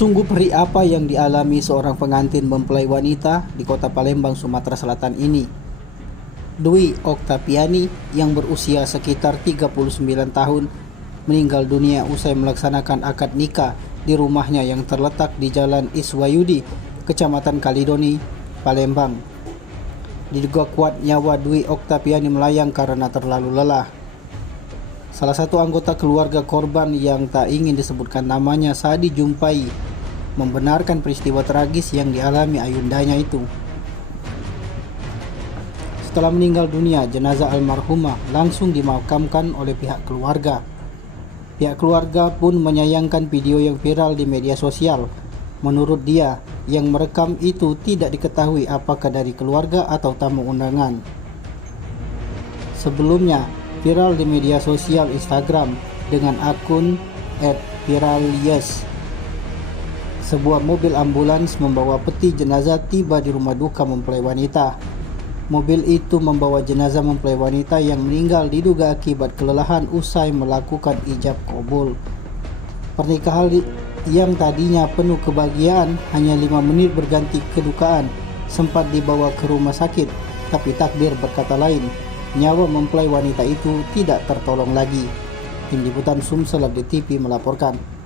Sungguh perih apa yang dialami seorang pengantin mempelai wanita di kota Palembang, Sumatera Selatan ini. Dwi Oktaviani yang berusia sekitar 39 tahun meninggal dunia usai melaksanakan akad nikah di rumahnya yang terletak di Jalan Iswayudi, Kecamatan Kalidoni, Palembang. Diduga kuat nyawa Dwi Oktaviani melayang karena terlalu lelah. Salah satu anggota keluarga korban yang tak ingin disebutkan namanya saat dijumpai membenarkan peristiwa tragis yang dialami ayundanya itu. Setelah meninggal dunia, jenazah almarhumah langsung dimakamkan oleh pihak keluarga. Pihak keluarga pun menyayangkan video yang viral di media sosial. Menurut dia, yang merekam itu tidak diketahui apakah dari keluarga atau tamu undangan. Sebelumnya, viral di media sosial Instagram dengan akun @viralyes. Sebuah mobil ambulans membawa peti jenazah tiba di rumah duka mempelai wanita. Mobil itu membawa jenazah mempelai wanita yang meninggal diduga akibat kelelahan usai melakukan ijab qabul. Pernikahan yang tadinya penuh kebahagiaan hanya 5 menit berganti kedukaan, sempat dibawa ke rumah sakit, tapi takdir berkata lain. Nyawa mempelai wanita itu tidak tertolong lagi. Tim Liputan Sumsel Update TV melaporkan.